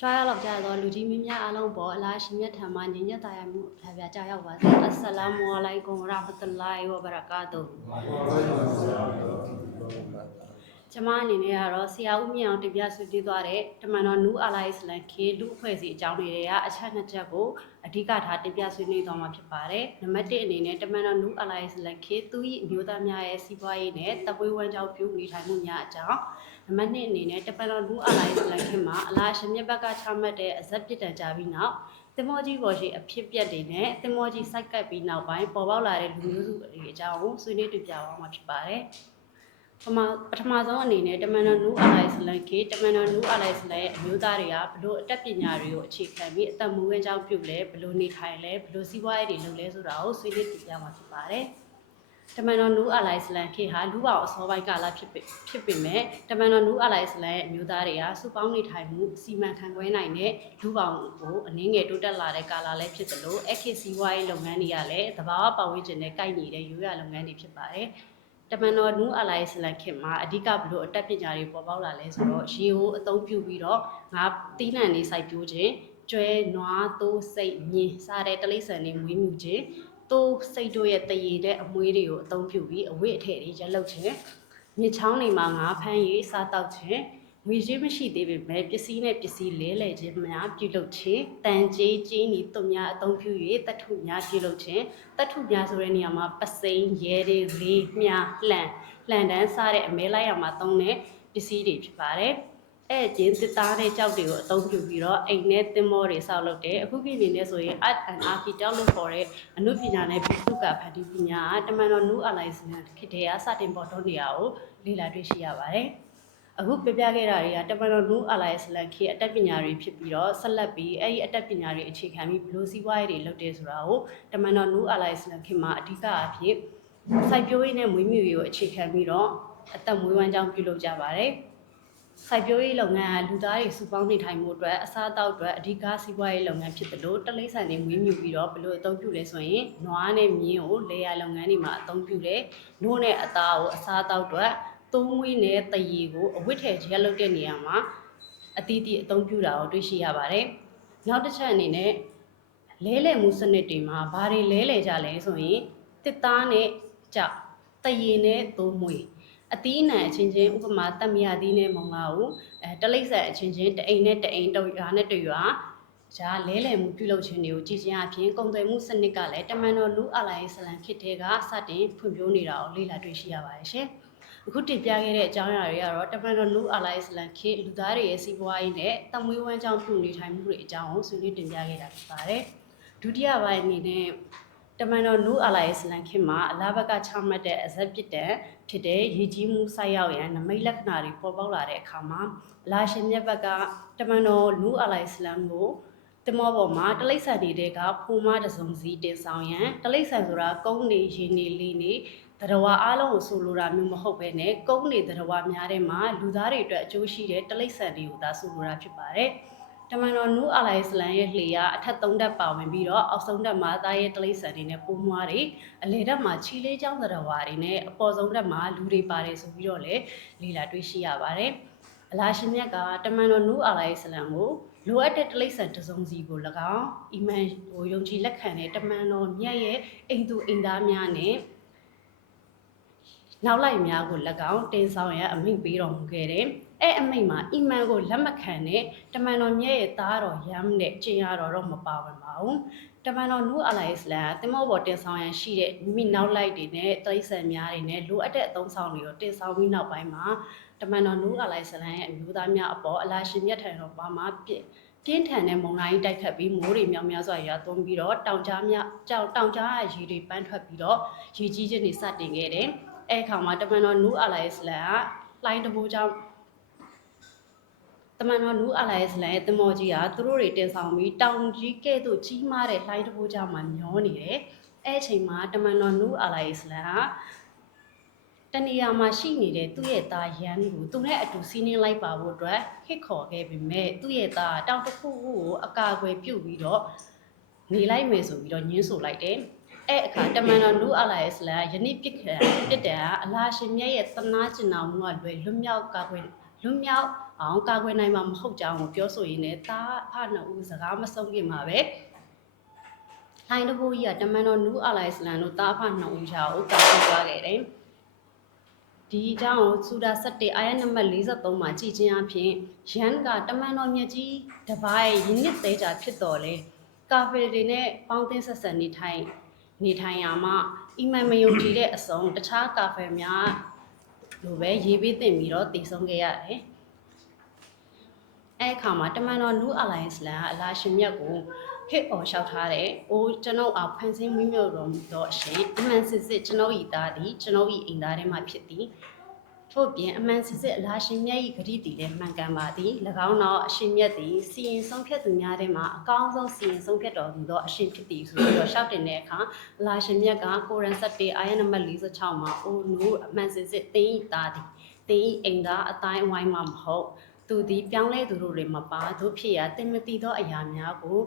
ကြွားရတော့ကြတော့လူကြီးမင်းများအားလုံးပေါ်အလားရှင်မြတ်ထံမှာညီညွတ်တရားမှုဖျားဖျားကြောက်ရောက်ပါစေအစ္စလာမအလိုင်ကွမ်ရာဟမတ်တူလာဟီဝဘရကာတူကျမအနေနဲ့ကတော့ဆရာဦးမြင့်အောင်တင်ပြဆွေးနွေးသွားတဲ့တမန်တော်နူးအလိုင်အစ္စလမ်ခေလူအဖွဲ့အစည်းအကြောင်းတွေကအချက်နှစ်ချက်ကိုအဓိကထားတင်ပြဆွေးနွေးသွားမှာဖြစ်ပါတယ်။နံပါတ်1အနေနဲ့တမန်တော်နူးအလိုင်အစ္စလမ်ခေသူ၏အမျိုးသားများရဲ့စီးပွားရေးနဲ့တပ်ပွေးဝမ်းကြောင်းပြုနေထိုင်မှုများအကြောင်း နံပါတ်2အနေနဲ့တပန်တော်လူအလိုင်းစလိုက်ခင်မှာအလားရှင်မြတ်ဘက်ကချမှတ်တဲ့အဇက်ပြစ်ဒဏ်ကြပြီးနောက်တင်မောကြီးပေါ်ရှိအဖြစ်ပြက်တွေနဲ့တင်မောကြီးစိုက်ကပ်ပြီးနောက်ပိုင်းပေါ်ပေါက်လာတဲ့လူမျိုးစုတွေအကြောင်းကိုဆွေးနွေးတင်ပြသွားမှာဖြစ်ပါတယ်။ပထမပထမဆုံးအနေနဲ့တမန်တော်နူအလိုင်းစလန်ကေတမန်တော်နူအလိုင်းစလန်ရဲ့အမျိုးသားတွေကဘလို့အတတ်ပညာတွေကိုအခြေခံပြီးအသက်မွေးဝမ်းကြောင်းပြုလဲဘလို့နေထိုင်လဲဘလို့စီးပွားရေးတွေလုပ်လဲဆိုတာကိုဆွေးနွေးတင်ပြမှာဖြစ်ပါတယ်။ တမန်တော်နူးအလိုင်စလန်ခေဟာလူပေါအစောပိုင်းကာလဖြစ်ပေဖြစ်ပေမဲ့တမန်တော်နူးအလိုင်စလန်ရဲ့အမျိုးသားတွေကစုပေါင်းနေထိုင်မှုစီမံခန့်ခွဲနိုင်တဲ့လူပေါကိုအနည်းငယ်တိုးတက်လာတဲ့ကာလလည်းဖြစ်သလိုအခက်စီဝိုင်းလုပ်ငန်းတွေကလည်းသဘာဝပတ်ဝန်းကျင်နဲ့ကိုက်ညီတဲ့ရိုးရလုပ်ငန်းတွေဖြစ်ပါတယ်တမန်တော်နူးအလိုင်စလန်ခေမှာအဓိကဘလို့အတက်ပညာတွေပေါ်ပေါက်လာလဲဆိုတော့ရေကိုအသုံးပြုပြီးတော့ငါတီးနှံနေစိုက်ပျိုးခြင်းကျွဲနွားသိုးစိတ်မြင်းစားတဲ့တလိษံတွေမွေးမြူခြင်း သိုးစိတ်တို့ရဲ့တရေတဲ့အမွေးတွေကိုအသုံးပြုပြီးအဝတ်အထည်တွေရက်လုပ်ခြင်းမြစ်ချောင်းတွေမှာငါးဖမ်းရေးစားတောက်ခြင်းငွေရှိမရှိသေးပေမဲ့ပစ္စည်းနဲ့ပစ္စည်းလဲလှယ်ခြင်းများပြုလုပ်ခြင်းတန်ကြေးကျင်းဤတို့များအသုံးပြု၍တတ်ထုများပြုလုပ်ခြင်းတတ်ထုများဆိုတဲ့နေရာမှာပစိန်ရဲတွေလေးမြားလှန်လှန်တန်းစားတဲ့အမဲလိုက်ရမှာသုံးတဲ့ပစ္စည်းတွေဖြစ်ပါတယ် အဲ့ကျင်းတစ်သားတဲ့ကြောက်တွေကိုအသုံးပြုပြီးတော့အိမ်နဲ့တင်မောတွေဆောက်လုပ်တယ်အခုခေတ်အနေနဲ့ဆိုရင် art and architect လို့ခေါ်တဲ့အနုပညာနဲ့ပိစုကဖန်တီးပညာကတမန်တော်နူးအလိုင်စနဲ့ခေတ်တည်းကစတင်ပေါ်ထွန်းနေရကိုလေ့လာတွေ့ရှိရပါတယ်အခုပြပြခဲ့တာတွေကတမန်တော်နူးအလိုင်စလန်ခေတ်အတက်ပညာတွေဖြစ်ပြီးတော့ဆက်လက်ပြီးအဲ့ဒီအတက်ပညာတွေအခြေခံပြီးဘလို့စီးပွားရေးတွေလုပ်တယ်ဆိုတာကိုတမန်တော်နူးအလိုင်စလန်ခေတ်မှာအဓိကအဖြစ်စိုက်ပျိုးရေးနဲ့မွေးမြူရေးကိုအခြေခံပြီးတော့အသက်မွေးဝမ်းကြောင်းပြုလုပ်ကြပါတယ် စိုက်ပျိုးရေးလုပ်ငန်းကလူသားတွေစုပေါင်းနေထိုင်မှုအတွက်အစားအသောက်အတွက်အဓိကစီးပွားရေးလုပ်ငန်းဖြစ်တယ်လို့တလိမ့်ဆန်တွေမွေးမြူပြီးတော့ဘယ်လိုအသုံးပြုလဲဆိုရင်နွားနဲ့မြင်းကိုလေယာလုပ်ငန်းတွေမှာအသုံးပြုတယ်။နို့နဲ့အသားကိုအစားအသောက်အတွက်သုံးမွေးနဲ့တရီကိုအဝတ်ထည်ချက်လုပ်တဲ့နေရာမှာအတီးတီးအသုံးပြုတာကိုတွေ့ရှိရပါတယ်။နောက်တစ်ချက်အနေနဲ့လဲလှယ်မှုစနစ်တွေမှာဘာတွေလဲလှယ်ကြလဲဆိုရင်တစ်သားနဲ့ကြောက်တရီနဲ့သုံးမွေး အသီးအနှံအချင်းချင်းဥပမာတက်မရသီးနဲ့မုံလာကိုအဲတလိမ့်ဆက်အချင်းချင်းတအိမ်နဲ့တအိမ်တရွာနဲ့တရွာဂျာလဲလှယ်မှုပြုလုပ်ခြင်းတွေကိုကြည်ချင်းအပြင်ကုန်သွယ်မှုစနစ်ကလည်းတမန်တော်လူအလိုင်းဆလန်ခေတ်တဲကစတင်ဖွံ့ဖြိုးနေတာကိုလေ့လာတွေ့ရှိရပါတယ်ရှင်။အခုတင်ပြခဲ့တဲ့အကြောင်းအရာတွေကတော့တမန်တော်လူအလိုင်းဆလန်ခေတ်လူသားတွေရဲ့စီးပွားရေးနဲ့တမွေးဝမ်းကြောင်းပြုနေထိုင်မှုတွေအကြောင်းကိုဆွေးနွေးတင်ပြခဲ့တာဖြစ်ပါတယ်။ဒုတိယပိုင်းအနေနဲ့ တမန်တော်နူအလာယစလန်ခင်မှာအလာဘကချမှတ်တဲ့အဇက်ပစ်တဲ့ဖြစ်တဲ့ရေကြီးမှုဆိုက်ရောက်ရန်နမိတ်လက္ခဏာတွေပေါ်ပေါက်လာတဲ့အခါမှာအလာရှင်မြတ်ဘက်ကတမန်တော်နူအလာယစလန်ကိုတမောပေါ်မှာတလိษံတွေကဖိုမတစုံစီတင်ဆောင်ရန်တလိษံဆိုတာကုန်းနေရင်နေလေးနေတရဝအားလုံးကိုဆိုလိုတာမျိုးမဟုတ်ပဲနဲ့ကုန်းနေတရဝများတဲ့မှာလူသားတွေအတွက်အကျိုးရှိတဲ့တလိษံတွေကိုသာဆိုလိုတာဖြစ်ပါတယ်တ မန်တော်နူအလိုင်စလန်ရဲ့လှေကအထက်သုံးဓာတ်ပါဝင်ပြီးတော့အောက်ဆုံးဓာတ်မှာသားရဲ့တလိษံတွေနဲ့ပိုးမွားတွေအလေဓာတ်မှာခြီလေးချောင်းသရဝါတွေနဲ့အပေါ်ဆုံးဓာတ်မှာလူတွေပါတယ်ဆိုပြီးတော့လည်းလေ့လာတွေ့ရှိရပါတယ်။အလားရှင်မြတ်ကတမန်တော်နူအလိုင်စလန်ကိုလိုအပ်တဲ့တလိษံတစ်စုံစီကို၎င်းအီမန်ဟိုယုံကြည်လက်ခံတဲ့တမန်တော်မြတ်ရဲ့အိမ်သူအိမ်သားများနဲ့နောက်လိုက်များကို၎င်းတင်ဆောင်ရန်အမိန့်ပေးတော်မူခဲ့တယ်။ အဲ့အမိန့်မှာအီမန်ကိုလက်မခံတဲ့တမန်တော်မြတ်ရဲ့သားတော်ယမ်နဲ့ကျင်ရတော်တော့မပါဝင်ပါဘူး။တမန်တော်နူအလိုင်အစ္စလမ်တင်မောပေါ်တင်ဆောင်ရန်ရှိတဲ့မိမိနောက်လိုက်တွေနဲ့တိရစ္ဆာန်များတွေနဲ့လိုအပ်တဲ့အသုံးဆောင်တွေကိုတင်ဆောင်ပြီးနောက်ပိုင်းမှာတမန်တော်နူအလိုင်အစ္စလမ်ရဲ့အမျိုးသားများအပေါ်အလာရှင်မြတ်ထံတော်ပါမှာပြည့်ပြင်းထန်တဲ့မုန်တိုင်းတိုက်ခတ်ပြီးမိုးတွေမြောင်များစွာရွာသွန်းပြီးတော့တောင်ကြားများကြောင်တောင်ကြားရေတွေပန်းထွက်ပြီးတော့ရေကြီးခြင်းတွေစတင်ခဲ့တယ်။အဲအခါမှာတမန်တော်နူအလိုင်အစ္စလမ်ကလိုင်းတဘိုးကြောင့် တမန်တော်နူအလိုင်အစ္စလမ်ရဲ့တမောကြီးကသူတို့တွေတင်ဆောင်ပြီးတောင်ကြီးကဲ့သို့ကြီးမားတဲ့လိုင်းတဘိုးကြောင့်မှမျောနေတယ်။အဲအချိန်မှာတမန်တော်နူအလိုင်အစ္စလမ်ကတနေရာမှာရှိနေတဲ့သူ့ရဲ့သားရန်ကိုသူနဲ့အတူစီးနှင်းလိုက်ပါဖို့အတွက်ဟစ်ခေါ်ခဲ့ပေမဲ့သူ့ရဲ့သားတောင်တစ်ခုခုကိုအကာအကွယ်ပြုတ်ပြီးတော့နေလိုက်မယ်ဆိုပြီးတော့ညှင်းဆိုလိုက်တယ်။အဲ့အခါတမန်တော်နူအလာအစ္စလာယနေ့ပြစ်ခရပြစ်တယ်ကအလာရှင်မြတ်ရဲ့သနာကျင်နာမှုကလွယ်လွတ်မြောက်ကာကွယ်လွတ်မြောက် အောင်ကာကွယ်နိုင်မှာမဟုတ်ကြောင်းကိုပြောဆိုရင်းနဲ့တားဖနှစ်ဦးစကားမဆုံးခင်မှာပဲလိုင်းတဘိုးကြီးကတမန်တော်နူးအလိုင်စလန်တို့တားဖနှစ်ဦးရှာကိုကာကွယ်သွားခဲ့တယ်ဒီအကြောင်းကိုစူဒါ7အာယနံပါတ်43မှာကြည်ချင်းအဖြစ်ရန်ကတမန်တော်မြတ်ကြီးတပိုင်းရင်းနစ်သေးကြဖြစ်တော်လဲကာဖယ်တွေနဲ့ပေါင်းသင်းဆက်ဆက်နေထိုင်နေထိုင်ရမှာအီမန်မယုံကြည်တဲ့အစုံတခြားကာဖယ်များလိုပဲရေးပေးတင်ပြီးတော့တည်ဆုံးခဲ့ရတယ် အဲ့အခါမှာတမန်တော်နူးအလိုင်စလန်ကအလာရှင်မြတ်ကိုဟစ်အော်လျှောက်ထားတဲ့။အိုးကျွန်ုပ်အားဖန်ဆင်းမိမြော်တော်မူသောအရှင်အမှန်စစ်စစ်ကျွန်ုပ်ဤသားသည်ကျွန်ုပ်ဤအိမ်သားထဲမှဖြစ်သည်။ထို့ပြင်အမှန်စစ်စစ်အလားရှင်မြတ်၏ဂရိတီလည်းမှန်ကန်ပါသည်။၎င်းသောအရှင်မြတ်သည်စီရင်ဆုံးဖြတ်သူများထဲမှအကောင်းဆုံးစီရင်ဆုံးဖြတ်တော်မူသောအရှင်ဖြစ်သည်ဆိုပြီးတော့ရှောက်တင်တဲ့အခါအလားရှင်မြတ်ကကိုရန်7အာယနံပါတ်46မှာအိုးနူအမှန်စစ်စစ်သင်၏သားသည်သင်၏အိမ်သားအတိုင်းအဝိုင်းမှမဟုတ် သူသည်ပြောင်းလဲသူတို့တွေမပါတို့ဖြစ်ရာတင်မတိသောအရာများကို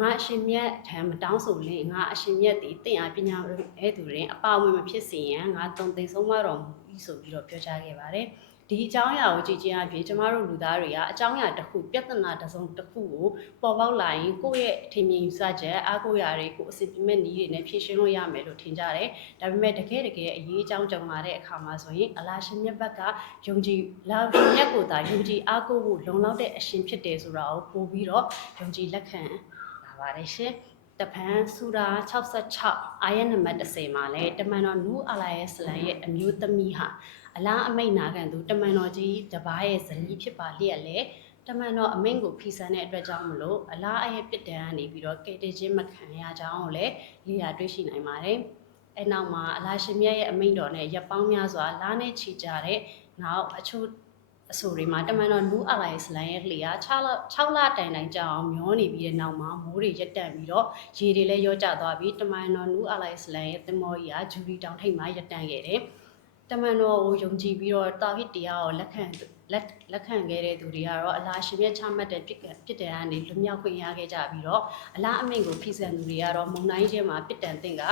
ငါအရှင်မြတ်ထံမတောင်းဆိုလင်ငါအရှင်မြတ်သည်တင့်အားပညာအဲသူတွင်အပါဝင်မဖြစ်စေရန်ငါတုံသိဆုံးမတော်မူ၏ဆိုပြီးတော့ပြောကြားခဲ့ပါတယ် ဒီအကြောင်းအရာကိုကြည့်ချင်းအပြင်ကျမတို့လူသားတွေကအကြောင်းအရာတစ်ခုပြဿနာတစ်စုံတစ်ခုကိုပေါ်ပေါက်လာရင်ကိုယ့်ရဲ့အထင်မြင်ယူဆချက်အားကိုးရာတွေကိုအစီအပြမဲ့နည်းတွေနဲ့ဖြည့်ရှင်းလို့ရမယ်လို့ထင်ကြတယ်။ဒါပေမဲ့တကယ်တကယ်အရေးအကြောင်းကြုံလာတဲ့အခါမှာဆိုရင်အလားရှင်မြတ်ဘက်ကယုံကြည်လာရှင်မြတ်ကိုသာယုံကြည်အားကိုးဖို့လုံလောက်တဲ့အရှင်ဖြစ်တယ်ဆိုတာကိုပို့ပြီးတော့ယုံကြည်လက်ခံလာပါတယ်ရှင်။တပန်ဆူရာ66အာယနံပါတ်30မှာလဲတမန်တော်နူးအလာရဲ့ဆလန်ရဲ့အမျိုးသမီးဟာ အလားအမိတ်နာခံသူတမန်တော်ကြီးတပားရဲ့ဇနီးဖြစ်ပါလျက်လဲတမန်တော်အမိန့်ကိုဖီဆန်တဲ့အတွက်ကြောင့်မလို့အလားအရဲ့ပြစ်ဒဏ်ကနေပြီးတော့ကယ်တင်ခြင်းမခံရကြောင်းကိုလည်းလေ့လာတွေ့ရှိနိုင်ပါတယ်။အဲနောက်မှာအလားရှင်မြတ်ရဲ့အမိန့်တော်နဲ့ရပ်ပေါင်းများစွာလားနဲ့ချီကြတဲ့နောက်အချို့အဆိုတွေမှာတမန်တော်နူးအလိုင်စလန်ရဲ့လှေက6လ6လတိုင်တိုင်ကြာအောင်မျောနေပြီးတဲ့နောက်မှာမိုးတွေရက်တက်ပြီးတော့ရေတွေလည်းရောကျသွားပြီးတမန်တော်နူးအလိုင်စလန်ရဲ့သင်္ဘောကြီးကဂျူရီတောင်ထိပ်မှာရက်တန့်ခဲ့တယ်။ တမန်တော်ကိုယုံကြည်ပြီးတော့တာဟစ်တရားကိုလက်ခံလက်လက်ခံခဲ့တဲ့သူတွေကတော့အလားရှင်မြတ်ချမှတ်တဲ့ပြစ်ပြစ်ဒဏ်ကနေလွမြောက်ခွင့်ရခဲ့ကြပြီးတော့အလားအမိန့်ကိုဖိစံသူတွေကတော့မုံတိုင်းထဲမှာပြစ်ဒဏ်တင်က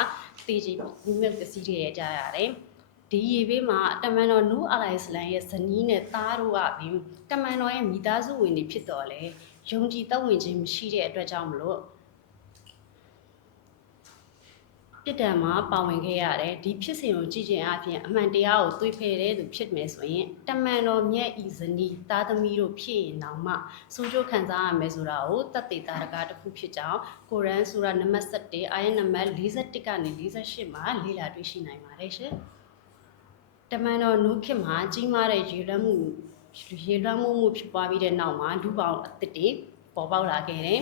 တေကြီးမြတ်ကစီးရကြရတယ်။ဒီရေဘေးမှာတမန်တော်နူးအလိုက်စလန်ရဲ့ဇနီးနဲ့သားတို့ကပြီးတမန်တော်ရဲ့မိသားစုဝင်တွေဖြစ်တော်လဲယုံကြည်သက်ဝင်ခြင်းမရှိတဲ့အတွက်ကြောင့်မလို့ ပြစ်ဒဏ်မှာပါဝင်ခဲ့ရတယ်ဒီဖြစ်စဉ်ကိုကြည့်ခြင်းအပြင်အမှန်တရားကိုသွေးဖယ်တဲ့သူဖြစ်မယ်ဆိုရင်တမန်တော်မြတ်ဤဇနီးသားသမီးတို့ဖြစ်ရင်တောင်မှစိုးကျိုးခံစားရမယ်ဆိုတာကိုတတ်သိတာတကားတစ်ခုဖြစ်ကြောင်းကိုရန်ဆူရာနံပါတ်7အာယနံပါတ်41ကနေ48မှာလေ့လာတွေ့ရှိနိုင်ပါတယ်ရှင်တမန်တော်နုခေတ်မှာကြီးမားတဲ့ရေလွှမ်းမှုရေလွှမ်းမှုမှုဖြစ်ပွားပြီးတဲ့နောက်မှာဒုပေါင်းအသစ်တွေပေါ်ပေါက်လာခဲ့တယ်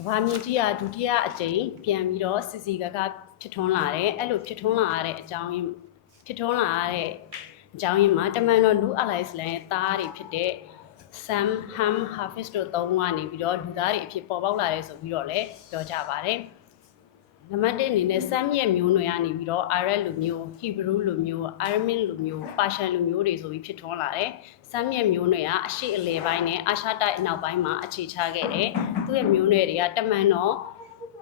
ကဘာမြင့်ကြီးကဒုတိယအကြိမ်ပြန်ပြီးတော့စစ်စီကကဖြစ်ထွန်းလာတယ်အဲ့လိုဖြစ်ထွန်းလာရတဲ့အကြောင်းရင်းဖြစ်ထွန်းလာရတဲ့အကြောင်းရင်းမှာတမန်တော်နူအလိုက်စလန်ရဲ့သားတွေဖြစ်တဲ့ Sam Ham Hafiz တို့သုံးဦးကနေပြီးတော့လူသားတွေအဖြစ်ပေါ်ပေါက်လာတယ်ဆိုပြီးတော့လည်းပြောကြပါတယ် နံပါတ်1အနေနဲ့ Sam ရဲ့မျိုးနွယ်ကနေပြီးတော့ Arab လူမျိုး Hebrew လူမျိုး Arabic လူမျိုး Persian လူမျိုးတွေဆိုပြီးဖြစ်ထွန်းလာတယ်။ Sam ရဲ့မျိုးနွယ်ကအရှေ့အလယ်ပိုင်းနဲ့အာရှတိုက်အနောက်ပိုင်းမှာအခြေချခဲ့တယ်။သူ့ရဲ့မျိုးနွယ်တွေကတမန်တော်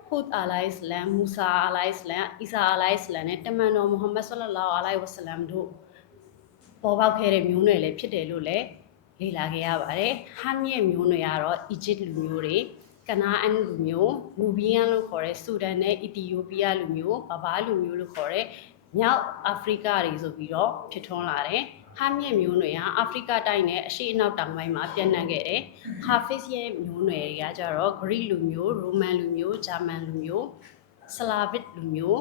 ဟူဒ်အလိုင်စလမ်မူဆာအလိုင်စလမ်အီဆာအလိုင်စလမ်နဲ့တမန်တော်မုဟမ္မဒ်ဆလလောအလိုင်ဝဆလမ်တို့ပေါ်ပေါက်ခဲ့တဲ့မျိုးနွယ်လည်းဖြစ်တယ်လို့လည်းလေ့လာခဲ့ရပါတယ်။ဟမ်ရဲ့မျိုးနွယ်ကတော့အီဂျစ်လူမျိုးတွေ ကနာအန်လူမျိုးနူဘီယန်လို့ခေါ်တဲ့ဆူဒန်နဲ့အီသီယိုးပီးယားလူမျိုးဘဘာလူမျိုးလို့ခေါ်တဲ့မြောက်အာဖရိကတွေဆိုပြီးတော့ဖြစ်ထွန်းလာတယ်။ဟာမြင့်မျိုးနွယ်ဟာအာဖရိကတိုင်းနဲ့အရှေ့အနောက်တောင်ပိုင်းမှာပြန့်နှံ့ခဲ့တယ်။ဟာဖစ်ရဲ့မျိုးနွယ်တွေကကြတော့ဂရိလူမျိုး၊ရိုမန်လူမျိုး၊ဂျာမန်လူမျိုး၊ဆလာဗစ်လူမျိုး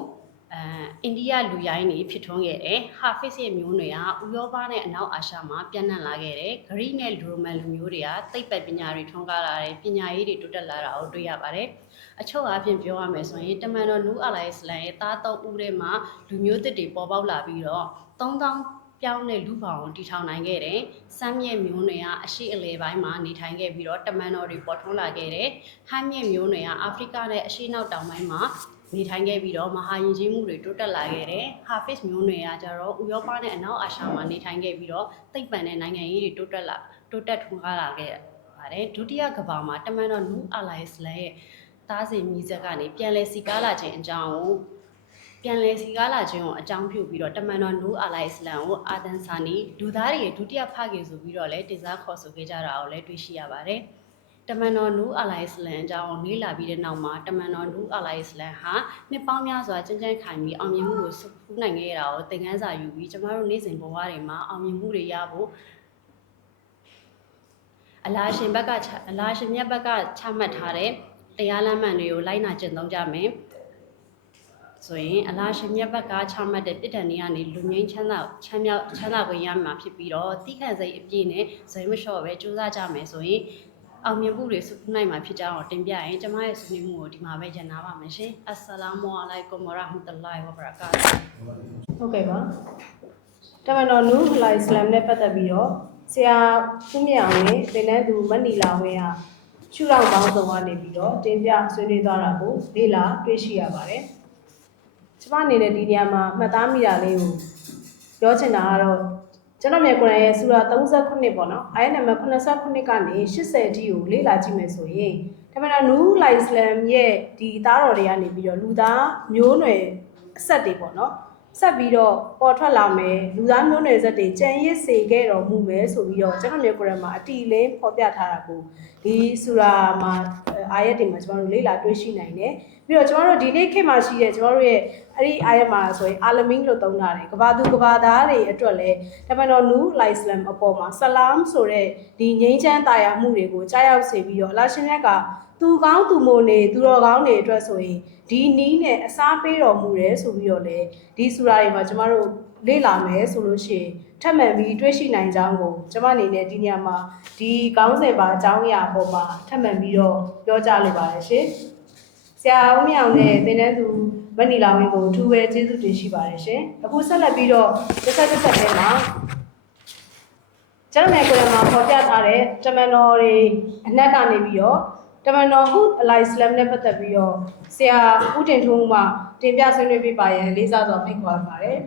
အဲအိန္ဒိယလူရိုင်းတွေဖြစ်ထွန်းခဲ့တယ်။ဟာဖစ်ရဲ့မျိုးနွယ်ကဥရောပနဲ့အနောက်အာရှမှာပြန့်နှံ့လာခဲ့တယ်။ဂရိနဲ့ရိုမန်လူမျိုးတွေကသိပ္ပံပညာတွေထွန်းကားလာတယ်။ပညာရေးတွေတိုးတက်လာတာကိုတွေ့ရပါတယ်။အချို့အပြင်ပြောရမယ်ဆိုရင်တမန်တော်နူးအလိုင်စလန်ရဲ့သားသုံးဦးထဲမှာလူမျိုးသစ်တွေပေါ်ပေါက်လာပြီးတော့3000ပြောင်းတဲ့လူပေါင်းတည်ထောင်နိုင်ခဲ့တယ်။စမ်းမြင့်မျိုးနွယ်ကအရှိအလေပိုင်းမှာနေထိုင်ခဲ့ပြီးတော့တမန်တော်တွေပေါ်ထွန်းလာခဲ့တယ်။ဟမ်းမြင့်မျိုးနွယ်ကအာဖရိကနဲ့အရှိနောက်တောင်ပိုင်းမှာ နေထိုင်ခဲ့ပြီးတော့မဟာယဉ်ကျေးမှုတွေတိုးတက်လာခဲ့တယ်။ဟာဖစ်မျိုးနွယ်ကကြတော့ဥရောပနဲ့အနောက်အာရှမှာနေထိုင်ခဲ့ပြီးတော့သိပ္ပံနဲ့နိုင်ငံရေးတွေတိုးတက်လာတိုးတက်ထွန်းကားလာခဲ့ပါတယ်။ဒုတိယကမ္ဘာမှာတမန်တော်နူးအလိုင်စလန်ရဲ့သားစဉ်မိဆက်ကနေပြန်လဲစီကားလာခြင်းအကြောင်းကိုပြန်လည်စီကားလာခြင်းကိုအကြောင်းပြုပြီးတော့တမန်တော်နူအာလိုက်အစ္စလမ်ကိုအာဒန်ဆာနီလူသားတွေရဲ့ဒုတိယဖခင်ဆိုပြီးတော့လည်းတင်စားခေါ်ဆိုခဲ့ကြတာကိုလည်းတွေ့ရှိရပါတယ်။ တမန်တော်နူအာလိုက်အစ္စလမ်အကြောင်းကိုလေ့လာပြီးတဲ့နောက်မှာတမန်တော်နူအာလိုက်အစ္စလမ်ဟာနှစ်ပေါင်းများစွာကြင်ကြင်ခိုင်ပြီးအောင်မြင်မှုကိုစုဖူးနိုင်ခဲ့တာကိုသင်ခန်းစာယူပြီးကျမတို့နေ့စဉ်ဘဝတွေမှာအောင်မြင်မှုတွေရဖို့အလားရှင်ဘက်ကချအလားရှင်မြတ်ဘက်ကချမှတ်ထားတဲ့တရားလမ်းမှန်တွေကိုလိုက်နာကျင့်သုံးကြမယ်။ဆိုရင်အလားရှင်မြတ်ဘက်ကချမှတ်တဲ့ပြစ်ဒဏ်တွေကနေလူငင်းချမ်းသာချမ်းမြောက်ချမ်းသာခွင့်ရမှာဖြစ်ပြီးတော့တိခန့်စိတ်အပြည့်နဲ့ဇွဲမလျှော့ပဲကြိုးစားကြမယ်ဆိုရင် အောင်မြင်မှုတွေစုခုနိုင်မှာဖြစ်ကြအောင်တင်ပြရင်ကျမရဲ့ဆွေးနွေးမှုကိုဒီမှာပဲညနာပါမယ်ရှင်။အစ္စလာမုအလိုင်ကွမ်ဝရဟ်မတုလာဟ်ဝဘရကာတူ။ဟုတ်ကဲ့ပါတမန်တော်နူဟ်လာအစ္စလာမ်နဲ့ပတ်သက်ပြီးတော့ဆရာဦးမြင့်အောင်နဲ့သင်တန်းသူမတ်နီလာဝင်းဟာရှုထောင့်ပေါင်းစုံကနေပြီးတော့တင်ပြဆွေးနွေးသွားတာကိုလေ့လာတွေ့ရှိရပါတယ်ကျမအနေနဲ့ဒီနေရာမှာမှတ်သားမိတာလေးကိုပြောချင်တာကတော့ ကျွန်တော်မြေကုရ်အာန်ရဲ့ဆူရာ39ပေါ့နော်အာယတ်နံပါတ်89ကနေ80အထိကိုလေ့လာကြည့်မယ်ဆိုရင်တမန်တော်နူဟ်လာအစ္စလာမ်ရဲ့ဒီသားတော်တွေကနေပြီးတော့လူသားမျိုးနွယ်အဆက်တွေပေါ့နော်ဆက်ပြီးတော့ပေါ်ထွက်လာမယ်လူသားမျိုးနွယ်ဆက်တွေကြံရစ်စေခဲ့တော်မူမယ်ဆိုပြီးတော့ကျွန်တော်မျိုးကုရ်အာန်မှာအတီလင်းဖော်ပြထားတာကိုဒီဆူရာမှာအာယတ်တွေမှာကျွန်တော်တို့လေ့လာတွေ့ရှိနိုင်တယ် ပြီးတော့ကျွန်တော်တို့ဒီနေ့ခေတ်မှာရှိတဲ့ကျွန်တော်တို့ရဲ့အဲ့ဒီအာယတ်မှာဆိုရင်အာလမင်းလို့သုံးထားတယ်ကဘာသူကဘာသားတွေအတွက်လည်းတမန်တော်နူလိုင်စလမ်အပေါ်မှာဆလာမ်ဆိုတဲ့ဒီငြိမ်းချမ်းသာယာမှုတွေကိုကြားရောက်စေပြီးတော့အလရှင်မြတ်ကသူကောင်းသူမိုနေသူတော်ကောင်းတွေအတွက်ဆိုရင်ဒီနီးနဲ့အစားပေးတော်မူတယ်ဆိုပြီးတော့လေဒီဆူရာတွေမှာကျမတို့လေ့လာမယ်ဆိုလို့ရှိရင်ထပ်မံပြီးတွေးရှိနိုင်ကြောင်းကိုကျမအနေနဲ့ဒီနေရာမှာဒီကောင်းစဉ်ပါအကြောင်းအရာအပေါ်မှာထပ်မံပြီးတော့ပြောကြားလိုပါတယ်ရှင် ဆရာဦးမြောင်နဲ့သင်တန်းသူမနီလာဝင်းကိုအထူးပဲကျေးဇူးတင်ရှိပါတယ်ရှင်အခုဆက်လက်ပြီးတော့တစ်ဆက်တစ်ဆက်ထဲမှာကျွန်တော်ရဲ့ကိုယ်မှာဖော်ပြထားတဲ့တမန်တော်တွေအနက်ကနေပြီးတော့တမန်တော်ဟုတ်အလိုက်စလမ်နဲ့ပတ်သက်ပြီးတော့ဆရာဦးတင်ထွန်းမှတင်ပြဆွေးနွေးပြပါရန်လေးစားစွာဖိတ်ခေါ်ပါတယ်